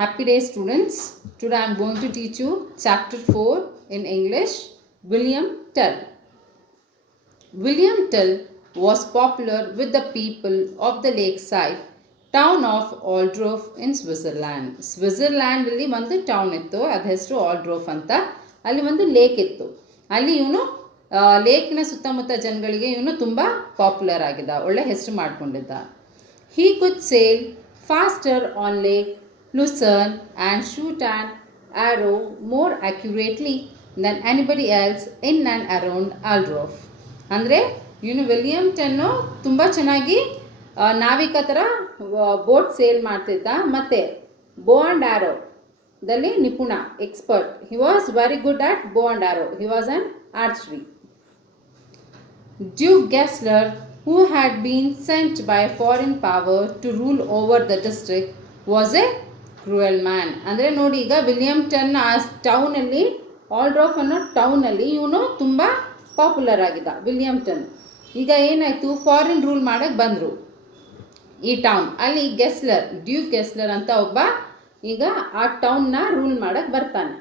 Happy day, students. Today I am going to teach you chapter 4 in English. William Tell. William Tell was popular with the people of the lakeside town of Aldorf in Switzerland. Switzerland ಅಲ್ಲಿ ಒಂದು town ಇತ್ತು, ಅದ ಹೆಸರು ಆಲ್ಡ್ರೋಫ್ ಅಂತ. ಅಲ್ಲಿ ಒಂದು lake ಇತ್ತು. ಅಲ್ಲಿ ಇವನು ಲೇಕ್ನ ಸುತ್ತಮುತ್ತ ಜನಗಳಿಗೆ ಇವನು ತುಂಬ ಪಾಪ್ಯುಲರ್ ಆಗಿದ್ದ, ಒಳ್ಳೆ ಹೆಸರು ಮಾಡ್ಕೊಂಡಿದ್ದ. He could sail faster on Lake Lucerne and shoot an arrow more accurately than anybody else in and around Aldorf. ಅಂದರೆ ಇವನು ವಿಲಿಯಂ ಟೆನ್ನು ತುಂಬ ಚೆನ್ನಾಗಿ ನಾವಿಕ ಥರ ಬೋಟ್ ಸೇಲ್ ಮಾಡ್ತಿದ್ದ, ಮತ್ತು ಬೋ ಆ್ಯಂಡ್ ಆ್ಯರೋದಲ್ಲಿ ನಿಪುಣ, expert. He was very good at bow and arrow. He was on archery. Duke Gessler, who had been sent by a foreign power to rule over the district, was a cruel man. ಅಂದರೆ ನೋಡಿ, ಈಗ William ten ಆ ಟೌನಲ್ಲಿ, ಆಲ್ಡ್ರೋಫ್ ಅನ್ನೋ ಟೌನಲ್ಲಿ ಇವನು ತುಂಬ popular ಆಗಿದ್ದ. William ten ಈಗ ಏನಾಯಿತು, ಫಾರಿನ್ ರೂಲ್ ಮಾಡೋಕ್ಕೆ ಬಂದರು ಈ ಟೌನ್. ಅಲ್ಲಿ ಗೆಸ್ಲರ್, ಡ್ಯೂಕ್ ಗೆಸ್ಲರ್ ಅಂತ ಒಬ್ಬ ಈಗ ಆ ಟೌನ್ನ ರೂಲ್ ಮಾಡೋಕ್ಕೆ ಬರ್ತಾನೆ.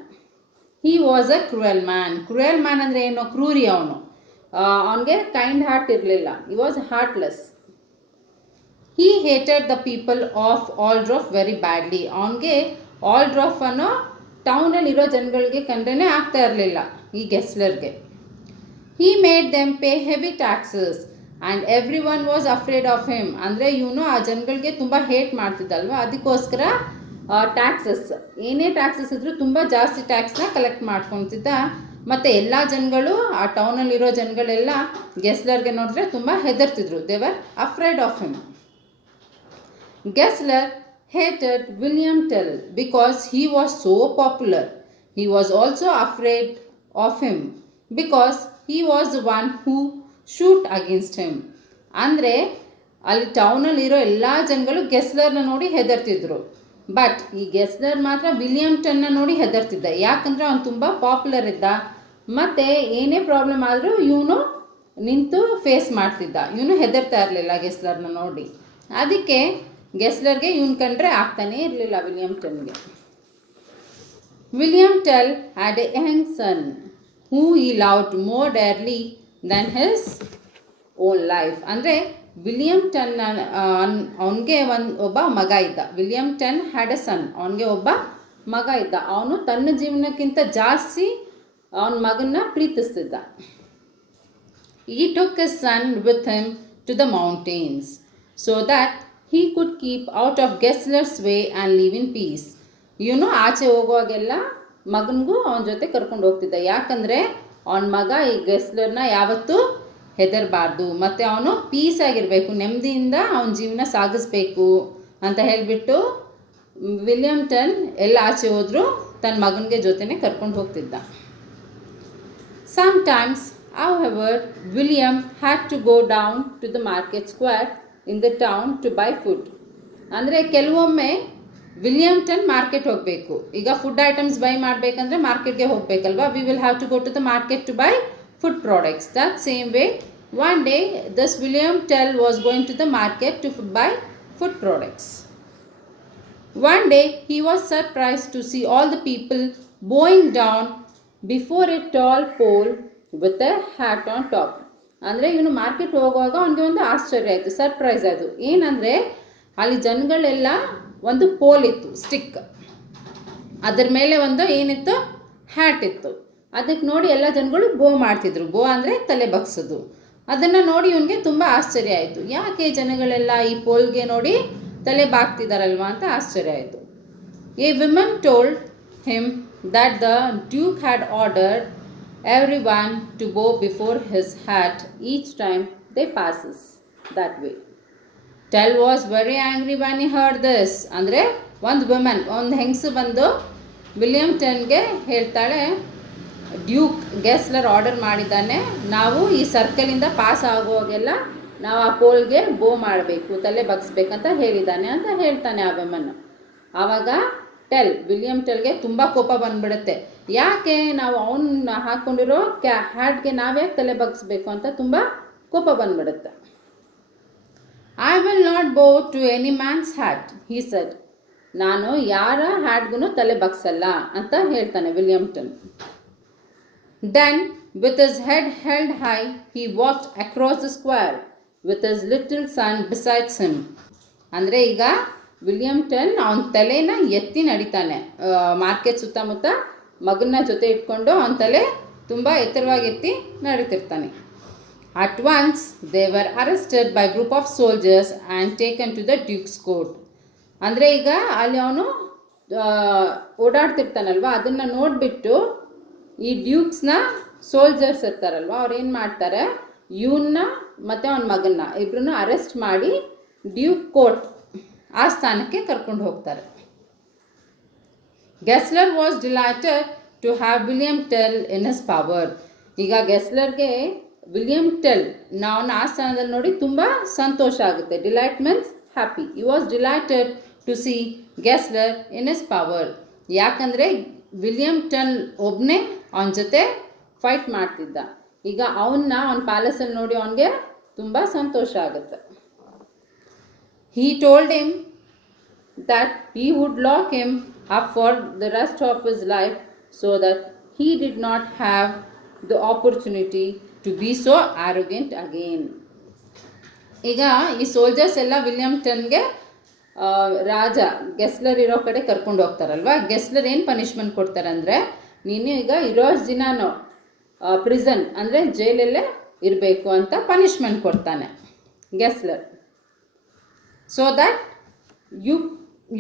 He was a cruel man. Cruel man ಅಂದರೆ ಏನೋ, ಕ್ರೂರಿ ಅವನು. ಅವನಿಗೆ ಕೈಂಡ್ ಹಾರ್ಟ್ ಇರಲಿಲ್ಲ. He was heartless. He hated the people of Altdorf very badly. ಅವನಿಗೆ ಆಲ್ಡ್ರೋಫ್ ಅನ್ನೋ ಟೌನಲ್ಲಿರೋ ಜನಗಳಿಗೆ ಕಂಡ್ರೇ ಆಗ್ತಾ ಇರಲಿಲ್ಲ ಈ ಗೆಸ್ಲರ್ಗೆ. He made them pay heavy taxes and every one was afraid of him. ಅಂದರೆ ಇವನು ಆ ಜನಗಳಿಗೆ ತುಂಬ ಹೇಟ್ ಮಾಡ್ತಿದ್ದಲ್ವ, ಅದಕ್ಕೋಸ್ಕರ ಟ್ಯಾಕ್ಸಸ್, ಏನೇ ಟ್ಯಾಕ್ಸಸ್ ಇದ್ದರೂ ತುಂಬ ಜಾಸ್ತಿ ಟ್ಯಾಕ್ಸ್ನ ಕಲೆಕ್ಟ್ ಮಾಡ್ಕೊತಿದ್ದ. ಮತ್ತು ಎಲ್ಲ ಜನಗಳು, ಆ ಟೌನಲ್ಲಿರೋ ಜನಗಳೆಲ್ಲ ಗೆಸ್ಲರ್ಗೆ ನೋಡಿದ್ರೆ ತುಂಬ ಹೆದರ್ತಿದ್ರು. They were afraid of him. Gessler hated William Tell because he was so popular. He was also afraid of him because he was the one who shoot against him. ಅಂದರೆ ಅಲ್ಲಿ ಟೌನಲ್ಲಿರೋ ಎಲ್ಲ ಜನಗಳು ಗೆಸ್ಲರ್ನ ನೋಡಿ ಹೆದರ್ತಿದ್ರು. ಬಟ್ ಈ ಗೆಸ್ಲರ್ ಮಾತ್ರ ವಿಲಿಯಂ ಟೆನ್ನ ನೋಡಿ ಹೆದರ್ತಿದ್ದ. ಯಾಕಂದರೆ ಅವನು ತುಂಬ ಪಾಪ್ಯುಲರ್ ಇದ್ದ, ಮತ್ತು ಏನೇ ಪ್ರಾಬ್ಲಮ್ ಆದರೂ ಇವನು ನಿಂತು ಫೇಸ್ ಮಾಡ್ತಿದ್ದ. ಇವನು ಹೆದರ್ತಾ ಇರಲಿಲ್ಲ ಗೆಸ್ಲರ್ನ ನೋಡಿ. ಅದಕ್ಕೆ ಗೆಸ್ಲರ್ಗೆ ಇವನು ಕಂಡ್ರೆ ಆಗ್ತಾನೇ ಇರಲಿಲ್ಲ ವಿಲಿಯಂ ಟೆನ್ಗೆ. William Tell had a young son who he loved more dearly than his own life. ಅಂದರೆ ವಿಲಿಯಂ ಟೆನ್ ಅವನಿಗೆ ಒಬ್ಬ ಮಗ ಇದ್ದ. William Tell had a son. ಅವನಿಗೆ ಒಬ್ಬ ಮಗ ಇದ್ದ. ಅವನು ತನ್ನ ಜೀವನಕ್ಕಿಂತ ಜಾಸ್ತಿ ಅವನ ಮಗನ್ನ ಪ್ರೀತಿಸ್ತಿದ್ದ. He took his son with him to the mountains so that he could keep out of Gessler's way and live in peace. ಇವನು ಆಚೆ ಹೋಗುವಾಗೆಲ್ಲ ಮಗನಿಗೂ ಅವನ ಜೊತೆ ಕರ್ಕೊಂಡು ಹೋಗ್ತಿದ್ದ. ಯಾಕಂದರೆ ಅವನ ಮಗ ಈ ಗೆಸ್ಲರ್ನ ಯಾವತ್ತೂ ಹೆದರಬಾರ್ದು, ಮತ್ತು ಅವನು ಪೀಸಾಗಿರಬೇಕು, ನೆಮ್ಮದಿಯಿಂದ ಅವನ ಜೀವನ ಸಾಗಿಸ್ಬೇಕು ಅಂತ ಹೇಳಿಬಿಟ್ಟು ವಿಲಿಯಂ ಟೆನ್ ಎಲ್ಲ ಆಚೆ ಹೋದರೂ ತನ್ನ ಮಗನಿಗೆ ಜೊತೆನೇ ಕರ್ಕೊಂಡು ಹೋಗ್ತಿದ್ದ. Sometimes, however, William had to go down to the market square in the town to buy food. ಅಂದರೆ ಕೆಲವೊಮ್ಮೆ ವಿಲಿಯಂ ಟೆನ್ ಮಾರ್ಕೆಟ್ ಹೋಗಬೇಕು. ಈಗ ಫುಡ್ ಐಟಮ್ಸ್ ಬೈ ಮಾಡಬೇಕಂದ್ರೆ ಮಾರ್ಕೆಟ್ಗೆ ಹೋಗಬೇಕಲ್ವಾ. We will have to go to the market to buy food products. That same way, one day this William Tell was going to the market to buy food products. One day he was surprised to see all the people bowing down before a tall pole with a hat on top. ಅಂದರೆ ಇವನು market ಹೋಗುವಾಗ ಅವನಿಗೆ ಒಂದು ಆಶ್ಚರ್ಯ ಆಯಿತು, surprise ಆಯಿತು. ಏನಂದರೆ ಅಲ್ಲಿ ಜನಗಳೆಲ್ಲ ಒಂದು ಪೋಲ್ ಇತ್ತು, ಸ್ಟಿಕ್, ಅದರ ಮೇಲೆ ಒಂದು ಏನಿತ್ತು, ಹ್ಯಾಟ್ ಇತ್ತು. ಅದಕ್ಕೆ ನೋಡಿ ಎಲ್ಲ ಜನಗಳು ಬೋ ಮಾಡ್ತಿದ್ರು. ಬೋ ಅಂದರೆ ತಲೆ ಬಗ್ಸೋದು. ಅದನ್ನು ನೋಡಿ ಇವನಿಗೆ ತುಂಬ ಆಶ್ಚರ್ಯ ಆಯಿತು. ಯಾಕೆ ಜನಗಳೆಲ್ಲ ಈ ಪೋಲ್ಗೆ ನೋಡಿ ತಲೆ ಬಾಗ್ತಿದ್ದಾರಲ್ವ ಅಂತ ಆಶ್ಚರ್ಯ ಆಯಿತು. A women told him that the Duke had ordered everyone to bow before his hat each time they passes that way. Tell was very angry when he heard this. ಅಂದರೆ ಒಂದು ವುಮೆನ್, ಒಂದು ಹೆಂಗಸು ಬಂದು ವಿಲಿಯಂ ಟೆನ್ಗೆ ಹೇಳ್ತಾಳೆ, Duke ಗೆಸ್ಲರ್ order ಮಾಡಿದ್ದಾನೆ, ನಾವು ಈ ಸರ್ಕಲಿಂದ pass ಆಗುವಾಗೆಲ್ಲ ನಾವು ಆ ಪೋಲ್ಗೆ ಬೋ ಮಾಡಬೇಕು, ತಲೆ ಬಗ್ಸ್ಬೇಕಂತ ಹೇಳಿದ್ದಾನೆ ಅಂತ ಹೇಳ್ತಾನೆ ಆ ವುಮೆನ್ನು. ಆವಾಗ ವಿಲಿಯಂ ಟೆಲ್ಗೆ ತುಂಬ ಕೋಪ ಬಂದ್ಬಿಡುತ್ತೆ. ಯಾಕೆ ನಾವು ಅವನ್ನ ಹಾಕ್ಕೊಂಡಿರೋ ಹ್ಯಾಟ್ಗೆ ನಾವೇ ತಲೆ ಬಗ್ಸ್ಬೇಕು ಅಂತ ತುಂಬ ಕೋಪ ಬಂದ್ಬಿಡುತ್ತೆ. I will not bow to any man's hat, he said. ನಾನು ಯಾರ ಹ್ಯಾಡ್ಗೂ ತಲೆ ಬಗ್ಸಲ್ಲ ಅಂತ ಹೇಳ್ತಾನೆ ವಿಲಿಯಂಟನ್. Then with his head held high he walked across the square with his little son besides him. ಅಂದರೆ ಈಗ ವಿಲಿಯಂಟನ್ ಅವನ ತಲೆನ ಎತ್ತಿ ನಡಿತಾನೆ, ಮಾರ್ಕೆಟ್ ಸುತ್ತಮುತ್ತ ಮಗನ ಜೊತೆ ಇಟ್ಕೊಂಡು ಅವನ ತಲೆ ತುಂಬ ಎತ್ತರವಾಗಿ ಎತ್ತಿ ನಡೀತಿರ್ತಾನೆ. At once they were arrested by a group of soldiers and taken to the Duke's court. ಅಂದರೆ ಈಗ ಅಲ್ಲಿ ಅವನು ಓಡಾಡ್ತಿರ್ತಾನಲ್ವ, ಅದನ್ನು ನೋಡಿಬಿಟ್ಟು ಈ ಡ್ಯೂಕ್ಸ್ನ ಸೋಲ್ಜರ್ಸ್ ಇರ್ತಾರಲ್ವ, ಅವ್ರು ಏನು ಮಾಡ್ತಾರೆ, ಇವನ್ನ ಮತ್ತು ಅವನ ಮಗನ್ನ ಇಬ್ಬರನ್ನು ಅರೆಸ್ಟ್ ಮಾಡಿ ಡ್ಯೂಕ್ ಕೋರ್ಟ್ ಆ ಸ್ಥಾನಕ್ಕೆ ಕರ್ಕೊಂಡು ಹೋಗ್ತಾರೆ. Gessler was delighted to have William Tell in his power. ಈಗ ಗೆಸ್ಲರ್ಗೆ ವಿಲಿಯಂ ಟೆಲ್ ನಾವು ಆ ಸ್ಥಾನದಲ್ಲಿ ನೋಡಿ ತುಂಬ ಸಂತೋಷ ಆಗುತ್ತೆ. Delight means happy. He was delighted to see Gessler in his power. ಯಾಕಂದರೆ ವಿಲಿಯಂ ಟೆಲ್ ಒಬ್ಬನೇ ಅವನ ಜೊತೆ ಫೈಟ್ ಮಾಡ್ತಿದ್ದ. ಈಗ ಅವನ್ನ ಅವನ ಪ್ಯಾಲೇಸಲ್ಲಿ ನೋಡಿ ಅವನಿಗೆ ತುಂಬ ಸಂತೋಷ ಆಗುತ್ತೆ. He told him that he would lock him up for the rest of his life so that he did not have the opportunity to be so arrogant again. ಈಗ ಈ ಸೋಲ್ಜರ್ಸ್ ಎಲ್ಲ ವಿಲಿಯಂ ಟನ್ಗೆ ರಾಜ ಗೆಸ್ಲರ್ ಇರೋ ಕಡೆ ಕರ್ಕೊಂಡು ಹೋಗ್ತಾರಲ್ವ. ಗೆಸ್ಲರ್ ಏನು ಪನಿಷ್ಮೆಂಟ್ ಕೊಡ್ತಾರೆ ಅಂದರೆ, ನೀನು ಈಗ ಇರೋಷ್ಟು ದಿನಾನು ಪ್ರಿಸನ್ ಅಂದರೆ ಜೈಲಲ್ಲೇ ಇರಬೇಕು ಅಂತ ಪನಿಷ್ಮೆಂಟ್ ಕೊಡ್ತಾನೆ ಗೆಸ್ಲರ್. So that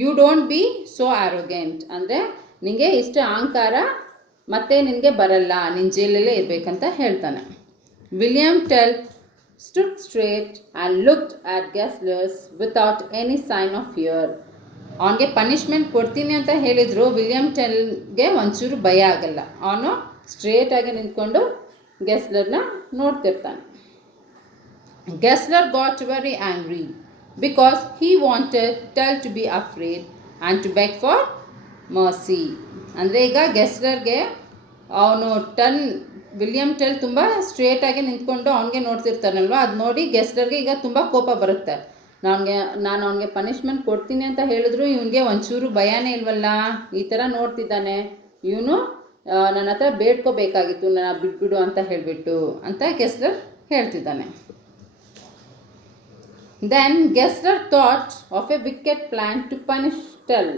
you don't be so arrogant, ಅಂದರೆ ನಿನಗೆ ಇಷ್ಟು ಅಹಂಕಾರ ಮತ್ತೆ ನಿನಗೆ ಬರಲ್ಲ, ನಿನ್ನ ಜೈಲಲ್ಲೇ ಇರಬೇಕಂತ ಹೇಳ್ತಾನೆ. William tell stood straight and looked at ಗೆಸ್ಲರ್ಸ್ without any sign of fear. ಅವನಿಗೆ ಪನಿಷ್ಮೆಂಟ್ ಕೊಡ್ತೀನಿ ಅಂತ ಹೇಳಿದ್ರು, ವಿಲಿಯಂ ಟೆಲ್ಗೆ ಒಂಚೂರು ಭಯ ಆಗಲ್ಲ. ಅವನು ಸ್ಟ್ರೇಟಾಗಿ ನಿಂತ್ಕೊಂಡು ಗೆಸ್ಲರ್ನ ನೋಡ್ತಿರ್ತಾನೆ. Gessler got very angry because he wanted Tell to be afraid and to beg for mercy. ಅಂದರೆ ಈಗ ಗೆಸ್ಲರ್ಗೆ ಅವನು ವಿಲಿಯಂ ಟೆಲ್ ತುಂಬ ಸ್ಟ್ರೇಟಾಗಿ ನಿಂತ್ಕೊಂಡು ಅವನಿಗೆ ನೋಡ್ತಿರ್ತಾನಲ್ವ, ಅದು ನೋಡಿ ಗೆಸ್ಲರ್ಗೆ ಈಗ ತುಂಬ ಕೋಪ ಬರುತ್ತೆ. ನಾನು ಅವನಿಗೆ ಪನಿಷ್ಮೆಂಟ್ ಕೊಡ್ತೀನಿ ಅಂತ ಹೇಳಿದ್ರು ಇವನಿಗೆ ಒಂಚೂರು ಭಯನೇ ಇಲ್ವಲ್ಲ, ಈ ಥರ ನೋಡ್ತಿದ್ದಾನೆ, ಇವನು ನನ್ನ ಹತ್ರ ಬೇಡ್ಕೋಬೇಕಾಗಿತ್ತು, ನನ್ನ ಬಿಟ್ಬಿಡು ಅಂತ ಹೇಳಿಬಿಟ್ಟು ಅಂತ ಗೆಸ್ಲರ್ ಹೇಳ್ತಿದ್ದಾನೆ. Then Gessler thought of a wicked plan to punish Tell.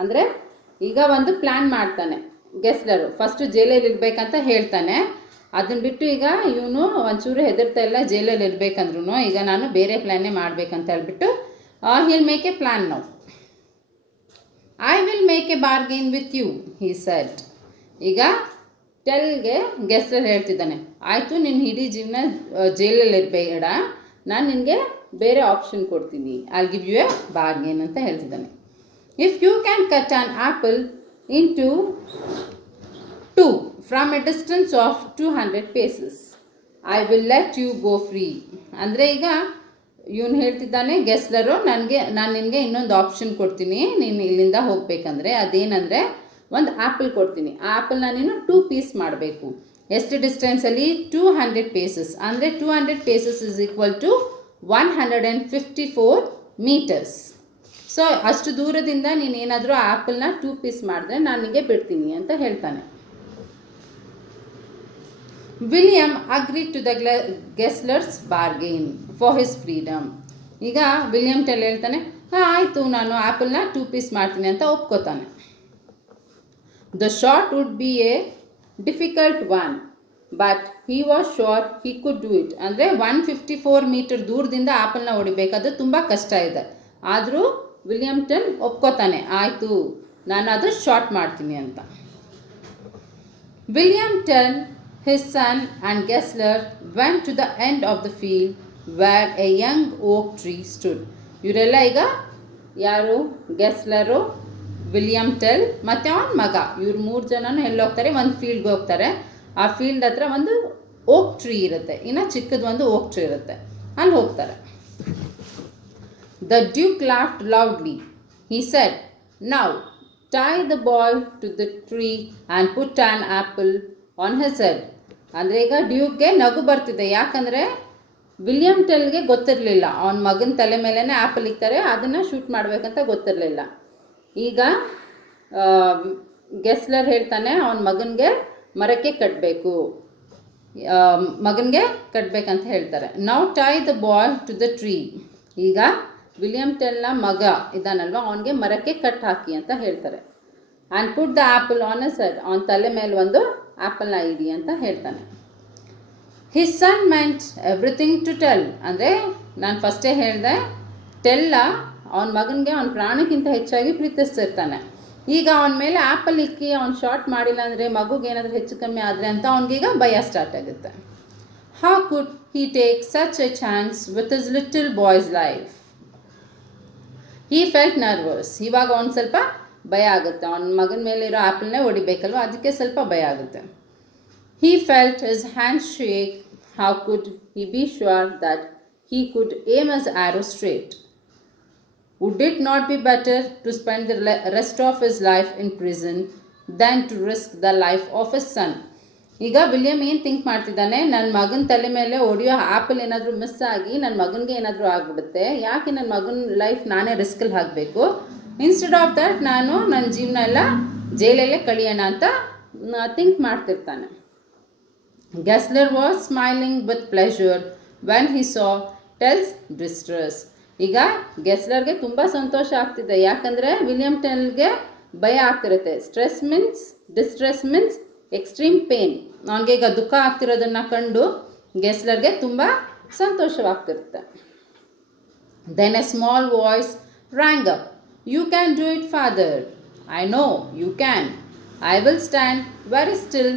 ಅಂದರೆ ಈಗ ಒಂದು ಪ್ಲ್ಯಾನ್ ಮಾಡ್ತಾನೆ ಗೆಸ್ಲರು. ಫಸ್ಟು ಜೈಲಲ್ಲಿ ಇರಬೇಕಂತ ಹೇಳ್ತಾನೆ, ಅದನ್ನು ಬಿಟ್ಟು ಈಗ ಇವನು ಒಂಚೂರು ಹೆದರ್ತಾ ಇಲ್ಲ, ಜೈಲಲ್ಲಿ ಇರಬೇಕಂದ್ರೂ ಈಗ ನಾನು ಬೇರೆ ಪ್ಲ್ಯಾನೇ ಮಾಡಬೇಕಂತ ಹೇಳ್ಬಿಟ್ಟು he'll make a plan now. I will make a bargain with you he said. ಈಗ ಟೆಲ್ಗೆ ಗೆಸ್ಲರ್ ಹೇಳ್ತಿದ್ದಾನೆ, ಆಯಿತು ನಿನ್ನ ಇಡೀ ಜೀವನ ಜೈಲಲ್ಲಿ ಇರಬೇಡ, ನಾನು ನಿನಗೆ ಬೇರೆ ಆಪ್ಷನ್ ಕೊಡ್ತೀನಿ, I'll give you a bargain ಅಂತ ಹೇಳ್ತಿದ್ದಾನೆ. If you can cut an apple into 2 from a distance of 200 paces, I will let you go free. ಅಂದರೆ ಈಗ ಇವನು ಹೇಳ್ತಿದ್ದಾನೆ ಗೆಸ್ಲರು, ನಾನು ನಿನಗೆ ಇನ್ನೊಂದು ಆಪ್ಷನ್ ಕೊಡ್ತೀನಿ, ನೀನು ಇಲ್ಲಿಂದ ಹೋಗಬೇಕಂದ್ರೆ ಅದೇನಂದರೆ ಒಂದು ಆ್ಯಪಲ್ ಕೊಡ್ತೀನಿ, ಆ ಆ್ಯಪಲ್ನ ನೀನು 2 ಪೀಸ್ ಮಾಡಬೇಕು. ಎಷ್ಟು ಡಿಸ್ಟೆನ್ಸಲ್ಲಿ? 200 ಪೇಸಸ್. ಅಂದರೆ 200 paces is equal to 154 metres. So ಅಷ್ಟು ದೂರದಿಂದ ನೀನೇನಾದರೂ ಆ ಆ್ಯಪಲ್ನ 2 ಪೀಸ್ ಮಾಡಿದ್ರೆ ನಾನು ನಿನಗೆ ಬಿಡ್ತೀನಿ ಅಂತ ಹೇಳ್ತಾನೆ. William agreed to the Gessler's bargain for his freedom. ಈಗ ವಿಲಿಯಂ ಟೆಲ್ ಹೇಳ್ತಾನೆ, ಆಯಿತು ನಾನು ಆ್ಯಪಲ್ನ 2 ಪೀಸ್ ಮಾಡ್ತೀನಿ ಅಂತ ಒಪ್ಕೋತಾನೆ. The shot would be a difficult one but he was sure he could do it. ಅಂದರೆ 154 ಮೀಟರ್ ದೂರದಿಂದ ಆ್ಯಪಲ್ನ ಹೊಡಿಬೇಕಾದ್ರೆ ತುಂಬ ಕಷ್ಟ ಇದೆ, ಆದರೂ ವಿಲಿಯಂ ಟೆಲ್ ಒಪ್ಕೋತಾನೆ, ಆಯಿತು ನಾನು ಅದು ಶಾರ್ಟ್ ಮಾಡ್ತೀನಿ ಅಂತ. William Tell, his son and Gessler went to the end of the field where a young oak tree stood. ಇವರೆಲ್ಲ ಈಗ ಯಾರು? ಗೆಸ್ಲರು, ವಿಲಿಯಂ ಟೆಲ್ ಮತ್ತು ಅವನ ಮಗ, ಇವ್ರು 3 ಜನನೂ ಎಲ್ಲಿ ಹೋಗ್ತಾರೆ? ಒಂದು ಫೀಲ್ಡ್ಗೆ ಹೋಗ್ತಾರೆ. ಆ ಫೀಲ್ಡ್ ಹತ್ರ ಒಂದು ಓಕ್ ಟ್ರೀ ಇರುತ್ತೆ, ಇನ್ನು ಚಿಕ್ಕದು ಒಂದು ಓಕ್ ಟ್ರೀ ಇರುತ್ತೆ, ಅಲ್ಲಿ ಹೋಗ್ತಾರೆ. The Duke laughed loudly. He said, "Now tie the boy to the tree and put an apple on his head." ಅಂದರೆ ಈಗ ಡ್ಯೂಕ್ಗೆ ನಗು ಬರ್ತಿದೆ, ಯಾಕಂದರೆ ವಿಲಿಯಂ ಟೆಲ್ಗೆ ಗೊತ್ತಿರಲಿಲ್ಲ ಅವನ ಮಗನ ತಲೆ ಮೇಲೇ ಆ್ಯಪಲ್ ಇಕ್ತಾರೆ, ಅದನ್ನು ಶೂಟ್ ಮಾಡಬೇಕಂತ ಗೊತ್ತಿರಲಿಲ್ಲ. ಈಗ ಗೆಸ್ಲರ್ ಹೇಳ್ತಾನೆ ಅವನ ಮಗನಿಗೆ ಮರಕ್ಕೆ ಕಟ್ಟಬೇಕು, ಮಗನಿಗೆ ಕಟ್ಟಬೇಕಂತ ಹೇಳ್ತಾರೆ. Now tie the boy to the tree. ಈಗ ವಿಲಿಯಂ ಟೆಲ್ನ ಮಗ ಇದ್ದಾನಲ್ವ, ಅವನಿಗೆ ಮರಕ್ಕೆ ಕಟ್ ಹಾಕಿ ಅಂತ ಹೇಳ್ತಾರೆ. And put the apple on his head, ಅವನ ತಲೆ ಮೇಲೆ ಒಂದು ಆ್ಯಪಲ್ನ ಇಡಿ ಅಂತ ಹೇಳ್ತಾನೆ. His son meant everything to Tell, ಅಂದರೆ ನಾನು ಫಸ್ಟೇ ಹೇಳಿದೆ, ಟೆಲ್ಲ ಅವನ ಮಗನಿಗೆ ಅವನ ಪ್ರಾಣಕ್ಕಿಂತ ಹೆಚ್ಚಾಗಿ ಪ್ರೀತಿಸ್ತಿರ್ತಾನೆ. ಈಗ ಅವನ ಮೇಲೆ ಆ್ಯಪಲ್ ಇಕ್ಕಿ ಅವ್ನು ಶಾರ್ಟ್ ಮಾಡಿಲ್ಲ ಅಂದರೆ ಮಗುಗೆ ಏನಾದರೂ ಹೆಚ್ಚು ಕಮ್ಮಿ ಆದರೆ ಅಂತ ಅವನಿಗೀಗ ಭಯ ಸ್ಟಾರ್ಟ್ ಆಗುತ್ತೆ. How could he take such A chance with his little boys life. He felt nervous. ಇವಾಗ ಅವ್ನು ಸ್ವಲ್ಪ ಭಯ ಆಗುತ್ತೆ, ಅವನ ಮಗನ ಮೇಲೆ ಇರೋ ಆ್ಯಪಲ್ನೇ ಹೊಡಿಬೇಕಲ್ವ, ಅದಕ್ಕೆ ಸ್ವಲ್ಪ ಭಯ ಆಗುತ್ತೆ. He felt his hand shake. How could he be sure that he could aim his arrow straight? Would it not be better to spend the rest of his life in prison than to risk the life of his son? ಈಗ William ಏನು think ಮಾಡ್ತಿದ್ದಾನೆ, ನನ್ನ ಮಗನ ತಲೆ ಮೇಲೆ ಹೊಡೆಯೋ apple ಏನಾದರೂ miss ಆಗಿ ನನ್ನ ಮಗನಿಗೆ ಏನಾದರೂ ಆಗಿಬಿಡುತ್ತೆ, ಯಾಕೆ ನನ್ನ ಮಗನ ಲೈಫ್ ನಾನೇ ರಿಸ್ಕಲ್ಲಿ ಹಾಕಬೇಕು, ಇನ್ಸ್ಟೆಡ್ ಆಫ್ ದಟ್ ನಾನು ನನ್ನ ಜೀವನ ಎಲ್ಲ ಜೈಲಲ್ಲೇ ಕಳಿಯೋಣ ಅಂತ ಥಿಂಕ್ ಮಾಡ್ತಿರ್ತಾನೆ. Gessler was smiling with pleasure when he saw Tell's distress. ಈಗ ಗೆಸ್ಲರ್ಗೆ ತುಂಬ ಸಂತೋಷ ಆಗ್ತಿದೆ, ಯಾಕಂದರೆ ವಿಲಿಯಂ ಟೆಲ್ಗೆ ಭಯ ಆಗ್ತಿರುತ್ತೆ. Distress means extreme pain. ಅವನಿಗೆ ಈಗ ದುಃಖ ಆಗ್ತಿರೋದನ್ನು ಕಂಡು ಗೆಸ್ಲರ್ಗೆ ತುಂಬ ಸಂತೋಷವಾಗ್ತಿರುತ್ತೆ. Then a small voice rang up. You can do it, father. I know you can. I will stand very still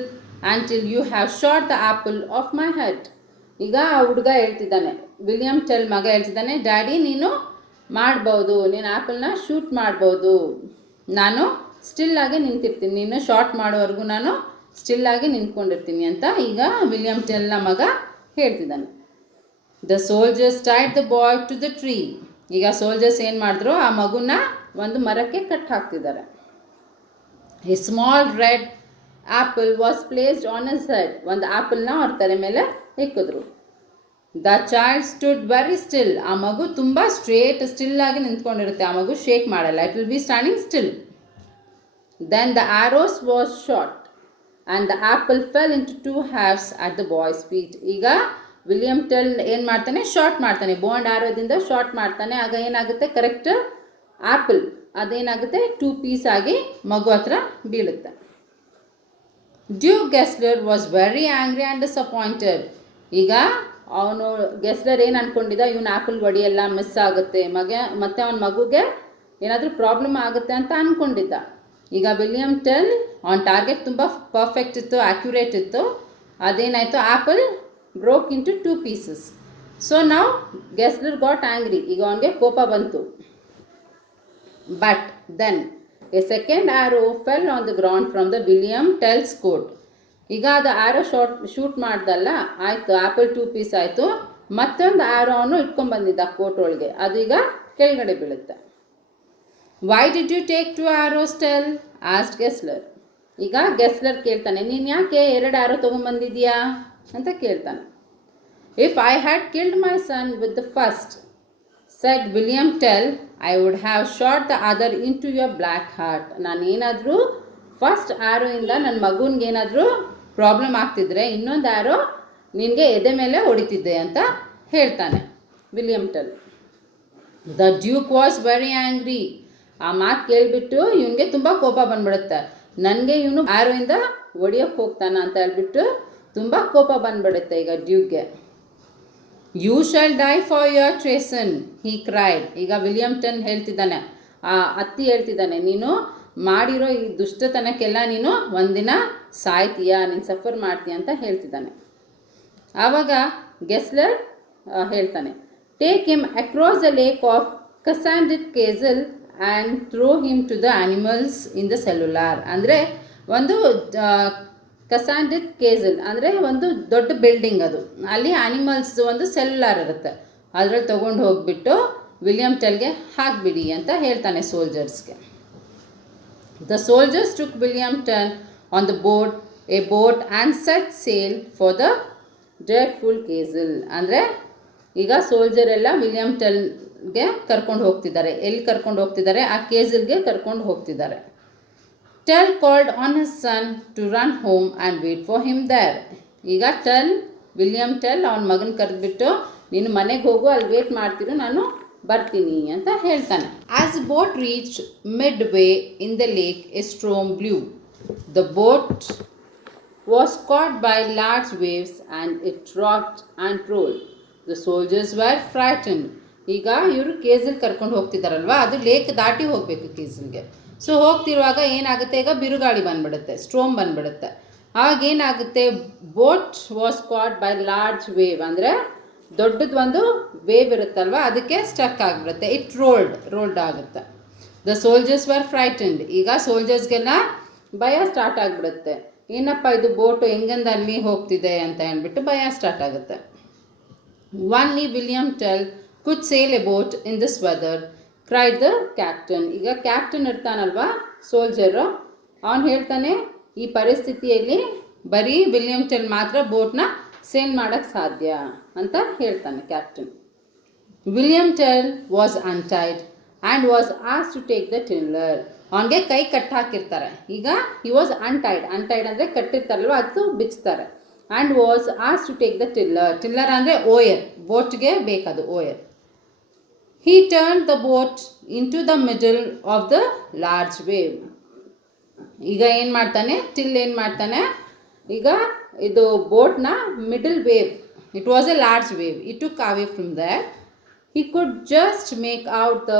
until you have shot the apple off my head. ಈಗ ಆ ಹುಡುಗ ಹೇಳ್ತಿದ್ದಾನೆ, ವಿಲಿಯಂ ಟೆಲ್ ಮಗ ಹೇಳ್ತಿದ್ದಾನೆ, daddy ನೀನು ಮಾಡ್ಬೋದು, ನೀನು ಆ್ಯಪಲ್ನ shoot ಮಾಡ್ಬೋದು, ನಾನು ಸ್ಟಿಲ್ಲಾಗಿ ನಿಂತಿರ್ತೀನಿ, ನೀನು ಶಾರ್ಟ್ ಮಾಡೋವರೆಗೂ ನಾನು ಸ್ಟಿಲ್ಲಾಗಿ ನಿಂತ್ಕೊಂಡಿರ್ತೀನಿ ಅಂತ ಈಗ ವಿಲಿಯಂ ಟೆಲ್ನ ಮಗ ಹೇಳ್ತಿದ್ದಾನೆ. The soldiers tied the boy to the tree. ಈಗ ಸೋಲ್ಜರ್ಸ್ ಏನು ಮಾಡಿದ್ರು, ಆ ಮಗುನ ಒಂದು ಮರಕ್ಕೆ ಕಟ್ ಹಾಕ್ತಿದ್ದಾರೆ. A small red apple was placed on his head. ಒಂದು ಆ್ಯಪಲ್ನ ಅವ್ರ ತಲೆ ಮೇಲೆ ಇಕ್ಕಿದ್ರು. The child stood very still. ಆ ಮಗು ತುಂಬ ಸ್ಟಿಲ್ಲಾಗಿ ನಿಂತ್ಕೊಂಡಿರುತ್ತೆ, ಆ ಮಗು ಶೇಕ್ ಮಾಡಲ್ಲ, it will be standing still. Then the arrows was shot and the apple fell into 2 halves at the boys feet. ಈಗ ವಿಲಿಯಂ ಟೆಲ್ ಏನು ಮಾಡ್ತಾನೆ, ಶಾರ್ಟ್ ಮಾಡ್ತಾನೆ, ಬಾಂಡ್ ಆರೋದಿಂದ ಶಾರ್ಟ್ ಮಾಡ್ತಾನೆ. ಆಗ ಏನಾಗುತ್ತೆ, ಕರೆಕ್ಟ್ ಆ್ಯಪಲ್ ಅದೇನಾಗುತ್ತೆ 2 ಪೀಸ್ ಆಗಿ ಮಗು ಹತ್ರ ಬೀಳುತ್ತೆ. Duke Gessler was very angry and disappointed. ಈಗ ಅವನು ಗೆಸ್ಲರ್ ಏನು ಅಂದ್ಕೊಂಡಿದ್ದ, ಇವನು ಆ್ಯಪಲ್ ಹೊಡಿಯಲ್ಲ, ಮಿಸ್ ಆಗುತ್ತೆ, ಮತ್ತು ಅವನ ಮಗುಗೆ ಏನಾದರೂ ಪ್ರಾಬ್ಲಮ್ ಆಗುತ್ತೆ ಅಂತ ಅಂದ್ಕೊಂಡಿದ್ದ. ಈಗ ವಿಲಿಯಂ ಟೆಲ್ ಅವನ ಟಾರ್ಗೆಟ್ ತುಂಬ ಪರ್ಫೆಕ್ಟ್ ಇತ್ತು, ಆ್ಯಕ್ಯುರೇಟ್ ಇತ್ತು. ಅದೇನಾಯಿತು, apple broke into 2 pieces. So ನಾವು ಗೆಸ್ಲರ್ ಗಾಟ್ ಆ್ಯಂಗ್ರಿ. ಈಗ ಅವನಿಗೆ ಕೋಪ ಬಂತು. But then a second arrow fell on the ground from the William Tell's coat. ಈಗ ಅದು ಆ್ಯರೋ ಶೂಟ್ ಮಾಡ್ದಲ್ಲ, ಆಯಿತು, ಆ್ಯಪಲ್ 2 ಪೀಸ್ ಆಯಿತು. ಮತ್ತೊಂದು ಆ್ಯರೋ ಅವನು ಇಟ್ಕೊಂಡ್ಬಂದಿದ್ದ ಕೋಟ್ ಒಳಗೆ, ಅದು ಈಗ ಕೆಳಗಡೆ ಬೀಳುತ್ತೆ. Why did you take 2 arrows Tell asked Gessler. ಈಗ ಗೆಸ್ಲರ್ ಕೇಳ್ತಾನೆ, ನೀನು ಯಾಕೆ 2 ಆ್ಯರೋ ತೊಗೊಂಬಂದಿದ್ಯಾ ಅಂತ ಕೇಳ್ತಾನೆ. If I had killed my son with the first, said William Tell, I would have shot the other into your black heart. ನಾನೇನಾದರೂ first ಆ್ಯರೋಯಿಂದ ನನ್ನ ಮಗುನಿಗೇನಾದರೂ ಪ್ರಾಬ್ಲಮ್ ಆಗ್ತಿದ್ರೆ ಇನ್ನೊಂದು ಆ್ಯರೋ ನಿನಗೆ ಎದೆ ಮೇಲೆ ಹೊಡಿತಿದ್ದೆ ಅಂತ ಹೇಳ್ತಾನೆ William tell. The Duke was very angry. ಆ ಮಾತು ಕೇಳಿಬಿಟ್ಟು ಇವನಿಗೆ ತುಂಬ ಕೋಪ ಬಂದ್ಬಿಡುತ್ತೆ. ನನಗೆ ಇವನು ಆ್ಯರೋಯಿಂದ ಹೊಡಿಯೋಕ್ಕೆ ಹೋಗ್ತಾನ ಅಂತ ಹೇಳ್ಬಿಟ್ಟು ತುಂಬ ಕೋಪ ಬಂದ್ಬಿಡುತ್ತೆ ಈಗ ಡ್ಯೂಕ್ಗೆ. You shall die for your treason, he cried. ಈಗ ವಿಲಿಯಂ ಟೆಲ್ ಹೇಳ್ತಿದ್ದಾನೆ, ಆ ಅತ್ತಿ ಹೇಳ್ತಿದ್ದಾನೆ, ನೀನು ಮಾಡಿರೋ ಈ ದುಷ್ಟತನಕ್ಕೆಲ್ಲ ನೀನು ಒಂದಿನ ಸಾಯ್ತೀಯ, ನೀನು ಸಫರ್ ಮಾಡ್ತೀಯ ಅಂತ ಹೇಳ್ತಿದ್ದಾನೆ. ಆವಾಗ ಗೆಸ್ಲರ್ ಹೇಳ್ತಾನೆ, take him across the lake of Kasandit castle and throw him to the animals in the cellular. ಅಂದರೆ ಒಂದು ಕಸಾಂಡಿಟ್ ಕೇಸಲ್ ಅಂದರೆ ಒಂದು ದೊಡ್ಡ ಬಿಲ್ಡಿಂಗ್, ಅದು ಅಲ್ಲಿ ಆ್ಯನಿಮಲ್ಸ್ ಒಂದು ಸೆಲ್ಯುಲಾರ್ ಇರುತ್ತೆ, ಅದರಲ್ಲಿ ತೊಗೊಂಡು ಹೋಗಿಬಿಟ್ಟು ವಿಲಿಯಂ ಟೆಲ್ಗೆ ಹಾಕಿಬಿಡಿ ಅಂತ ಹೇಳ್ತಾನೆ ಸೋಲ್ಜರ್ಸ್ಗೆ. The soldiers took William Tell on the a boat and set sail for the dreadful castle. ಅಂದರೆ ಈಗ ಸೋಲ್ಜರ್ ಎಲ್ಲ ವಿಲಿಯಂ ಟೆಲ್ ಕೇಸಲ್ಗೆ ಕರ್ಕೊಂಡು ಹೋಗ್ತಿದ್ದಾರೆ. ಎಲ್ಲಿ ಕರ್ಕೊಂಡು ಹೋಗ್ತಿದ್ದಾರೆ? ಆ ಕೇಸಲ್ಗೆ ಕರ್ಕೊಂಡು ಹೋಗ್ತಿದ್ದಾರೆ. Tell called on his son to run home and wait for him there. ಈಗ ವಿಲಿಯಂ ಟೆಲ್ ಅವನ ಮಗನ ಕರೆದ್ಬಿಟ್ಟು ನೀನು ಮನೆಗೆ ಹೋಗು, ಅಲ್ಲಿ ವೇಟ್ ಮಾಡ್ತಿರು, ನಾನು ಬರ್ತೀನಿ ಅಂತ ಹೇಳ್ತಾನೆ. As the boat reach mid way in the lake A storm blue. The boat was caught by large waves and it rocked and rolled. The soldiers were frightened. ಈಗ ಇವರು ಕೇಸಲ್ ಕರ್ಕೊಂಡು ಹೋಗ್ತಿದ್ದಾರಲ್ವ, ಅದು ಲೇಕ್ ದಾಟಿ ಹೋಗಬೇಕು ಕೇಸಲ್ಗೆ. ಸೊ ಹೋಗ್ತಿರುವಾಗ ಏನಾಗುತ್ತೆ, ಈಗ ಬಿರುಗಾಳಿ ಬಂದ್ಬಿಡುತ್ತೆ, ಸ್ಟ್ರೋಮ್ ಬಂದ್ಬಿಡುತ್ತೆ. ಆವಾಗ ಏನಾಗುತ್ತೆ, boat was caught by large wave, ಅಂದರೆ ದೊಡ್ಡದು ಒಂದು ವೇವ್ ಇರುತ್ತಲ್ವ, ಅದಕ್ಕೆ ಸ್ಟಕ್ ಆಗಿಬಿಡುತ್ತೆ. ಇಟ್ ರೋಲ್ಡ್ ಆಗುತ್ತೆ. The soldiers were frightened. ಈಗ ಸೋಲ್ಜರ್ಸ್ಗೆಲ್ಲ ಭಯ ಸ್ಟಾರ್ಟ್ ಆಗಿಬಿಡುತ್ತೆ. ಏನಪ್ಪ ಇದು ಬೋಟು ಹೆಂಗಂದು ಅಲ್ಲಿ ಹೋಗ್ತಿದೆ ಅಂತ ಹೇಳ್ಬಿಟ್ಟು ಭಯ ಸ್ಟಾರ್ಟ್ ಆಗುತ್ತೆ. Only William Tell could sail a boat in this weather cried the captain. ಈಗ ಕ್ಯಾಪ್ಟನ್ ಇರ್ತಾನಲ್ವ ಸೋಲ್ಜರು, ಅವನು ಹೇಳ್ತಾನೆ ಈ ಪರಿಸ್ಥಿತಿಯಲ್ಲಿ ಬರೀ ವಿಲಿಯಂ ಟೆಲ್ ಮಾತ್ರ ಬೋಟ್ನ ಸೇಲ್ ಮಾಡೋಕ್ಕೆ ಸಾಧ್ಯ ಅಂತ ಹೇಳ್ತಾನೆ captain. William Tell was untied and was asked to take the tiller. ಅವನಿಗೆ ಕೈ ಕಟ್ ಹಾಕಿರ್ತಾರೆ. ಈಗ ಹಿ ವಾಸ್ ಅನ್ಟೈಡ್ ಅಂದರೆ ಕಟ್ಟಿರ್ತಾರಲ್ವ, ಅದು ಬಿಚ್ತಾರೆ. And was asked to take the tiller ಅಂದರೆ ಓಯರ್, ಬೋಟ್ಗೆ ಬೇಕದು oar. He turn the boat into the middle of the large wave. ಈಗ ಏನು ಮಾಡ್ತಾನೆ ಏನು ಮಾಡ್ತಾನೆ, ಈಗ ಇದು ಬೋಟ್ನ middle wave, it was a large wave, it took away from that. He could just make out the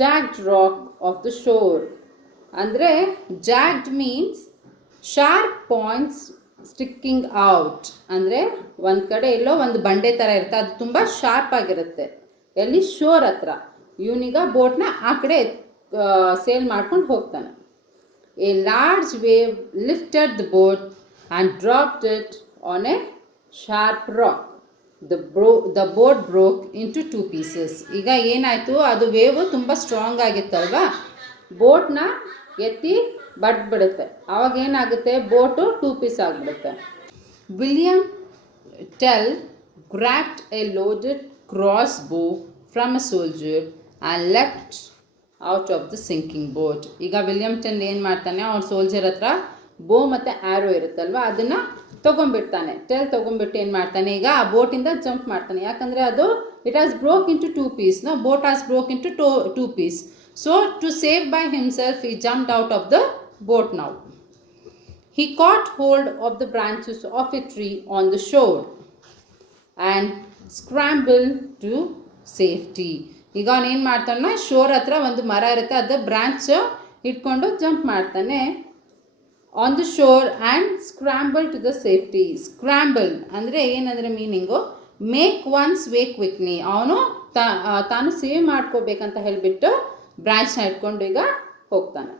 jagged rock of the shore. ಅಂದರೆ jagged means sharp points sticking out, ಅಂದರೆ ಒಂದು ಕಡೆ ಎಲ್ಲೋ ಒಂದು ಬಂಡೆ ಥರ ಇರುತ್ತೆ, ಅದು ತುಂಬ ಶಾರ್ಪ್ ಆಗಿರುತ್ತೆ. ಎಲ್ಲಿ? ಶೋರ್ ಹತ್ರ. ಇವನೀಗ ಬೋಟ್ನ ಆ ಕಡೆ ಸೇಲ್ ಮಾಡ್ಕೊಂಡು ಹೋಗ್ತಾನೆ. A large wave lifted the boat and dropped it on A sharp rock. The boat broke into 2 pieces. ಈಗ ಏನಾಯಿತು, ಅದು ವೇವು ತುಂಬ ಸ್ಟ್ರಾಂಗ್ ಆಗಿತ್ತಲ್ವ, ಬೋಟ್ನ ಎತ್ತಿ ಬಡ್ದ್ಬಿಡುತ್ತೆ. ಆವಾಗ ಏನಾಗುತ್ತೆ, ಬೋಟು 2 ಪೀಸ್ ಆಗಿಬಿಡುತ್ತೆ. William Tell grabbed a loaded crossbow from a soldier and left out of the sinking boat. ಈಗ ವಿಲಿಯಂ ಟೆಲ್ ಏನು ಮಾಡ್ತಾನೆ, ಅವ್ರ ಸೋಲ್ಜರ್ ಹತ್ರ ಬೋ ಮತ್ತು ಆ್ಯರೋ ಇರುತ್ತಲ್ವ, ಅದನ್ನು ತೊಗೊಂಡ್ಬಿಡ್ತಾನೆ. ತೊಗೊಂಡ್ಬಿಟ್ಟು ಏನು ಮಾಡ್ತಾನೆ, ಈಗ ಆ ಬೋಟಿಂದ ಜಂಪ್ ಮಾಡ್ತಾನೆ. ಯಾಕಂದರೆ ಅದು it has broke into 2 pieces. Boat has broke into 2 pieces. So to save by himself, he jumped out of the boat now. He caught hold of the branches of a tree on the shore and scrambled to safety. ಈಗ ಅವನು ಏನು ಮಾಡ್ತಾನೆ, sure ಹತ್ರ ಒಂದು ಮರ ಇರುತ್ತೆ, ಅದು branch ಇಟ್ಕೊಂಡು ಜಂಪ್ ಮಾಡ್ತಾನೆ on the shore and scramble to the safety. Scramble ಅಂದರೆ ಏನಂದರೆ meaning make one's way quickly. ಅವನು ತಾನು ಸೇವ್ ಮಾಡ್ಕೋಬೇಕಂತ ಹೇಳಿಬಿಟ್ಟು ಬ್ರಾಂಚ್ನ ಇಟ್ಕೊಂಡು ಈಗ ಹೋಗ್ತಾನೆ.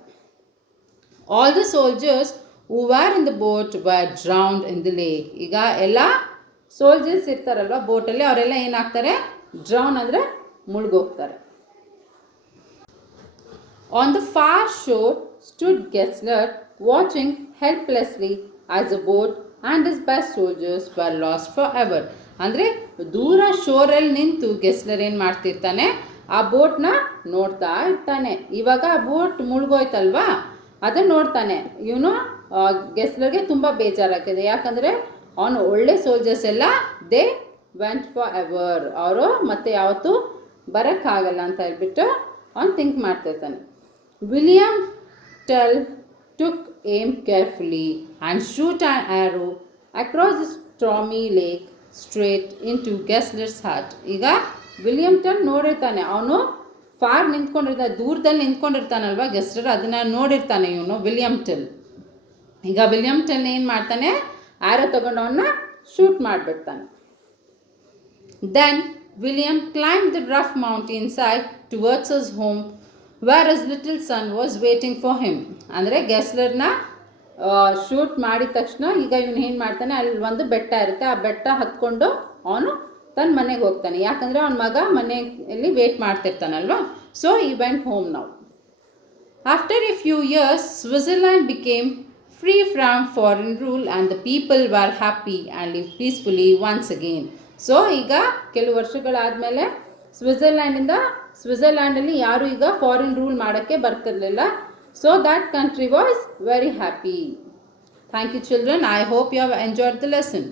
All the soldiers who were in the boat were drowned in the lake. ಈಗ ಎಲ್ಲ ಸೋಲ್ಜರ್ಸ್ ಇರ್ತಾರಲ್ವ ಬೋಟಲ್ಲಿ, ಅವರೆಲ್ಲ ಏನಾಗ್ತಾರೆ, ಡ್ರೌನ್ ಅಂದರೆ ಮುಳುಗೋಗ್ತಾರೆ. On the far shore stood Gessler watching helplessly as a boat and his best soldiers were lost for ever. ಅಂದರೆ ದೂರ ಶೋರಲ್ಲಿ ನಿಂತು ಗೆಸ್ಲರ್ ಏನು ಮಾಡ್ತಿರ್ತಾನೆ, ಆ ಬೋಟ್ನ ನೋಡ್ತಾ ಇರ್ತಾನೆ. ಇವಾಗ ಆ ಬೋಟ್ ಮುಳುಗೋಯ್ತಲ್ವಾ, ಅದನ್ನು ನೋಡ್ತಾನೆ. ಇವನು ಗೆಸ್ಲರ್ಗೆ ತುಂಬ ಬೇಜಾರಾಗ್ತದೆ. ಯಾಕಂದರೆ ಅವನು ಒಳ್ಳೆ ಸೋಲ್ಜರ್ಸ್ ಎಲ್ಲ ದೇ ವೆಂಟ್ ಫಾರ್ ಎವರ್, ಅವರು ಮತ್ತೆ ಯಾವತ್ತೂ ಬರೋಕ್ಕಾಗಲ್ಲ ಅಂತ ಹೇಳ್ಬಿಟ್ಟು ಅವನು ಥಿಂಕ್ ಮಾಡ್ತಿರ್ತಾನೆ. William Tell took aim carefully and shoot an arrow across the stormy lake straight into Gessler's heart. ಈಗ ವಿಲಿಯಂ ಟೆಲ್ ನೋಡಿರ್ತಾನೆ, ಅವನು ಫಾರ್ ನಿಂತ್ಕೊಂಡಿರ್ತಾನೆ, ದೂರದಲ್ಲಿ ನಿಂತ್ಕೊಂಡಿರ್ತಾನಲ್ವ ಗೆಸ್ಲರ್, ಅದನ್ನು ನೋಡಿರ್ತಾನೆ ಇವನು ವಿಲಿಯಂ ಟೆಲ್. ಈಗ ವಿಲಿಯಂ ಟೆಲ್ ಏನು ಮಾಡ್ತಾನೆ, ಆ್ಯರೋ ತೊಗೊಂಡು ಅವನ್ನ ಶೂಟ್ ಮಾಡಿಬಿಡ್ತಾನೆ. Then William climb the rough mountain side towards his home where his little son was waiting for him. ಅಂದರೆ ಗೆಸ್ಲರ್ನ ಶೂಟ್ ಮಾಡಿದ ತಕ್ಷಣ ಈಗ ಇವನು ಏನು ಮಾಡ್ತಾನೆ, ಅಲ್ಲಿ ಒಂದು ಬೆಟ್ಟ ಇರುತ್ತೆ, ಆ ಬೆಟ್ಟ ಹತ್ಕೊಂಡು ಅವನು ತನ್ನ ಮನೆಗೆ ಹೋಗ್ತಾನೆ. ಯಾಕಂದರೆ ಅವನ ಮಗ ಮನೆಯಲ್ಲಿ ವೇಟ್ ಮಾಡ್ತಿರ್ತಾನಲ್ವ. So he went home now. After a few years Switzerland became free from foreign rule and the people were happy and live peacefully once again. So ಈಗ ಕೆಲವು ವರ್ಷಗಳಾದಮೇಲೆ ಸ್ವಿಟ್ಜರ್ಲ್ಯಾಂಡಲ್ಲಿ ಯಾರು ಈಗ ಫಾರಿನ್ ರೂಲ್ ಮಾಡೋಕ್ಕೆ ಬರ್ತಿರ್ಲಿಲ್ಲ. So that country was very happy. Thank you children. I hope you have enjoyed the lesson.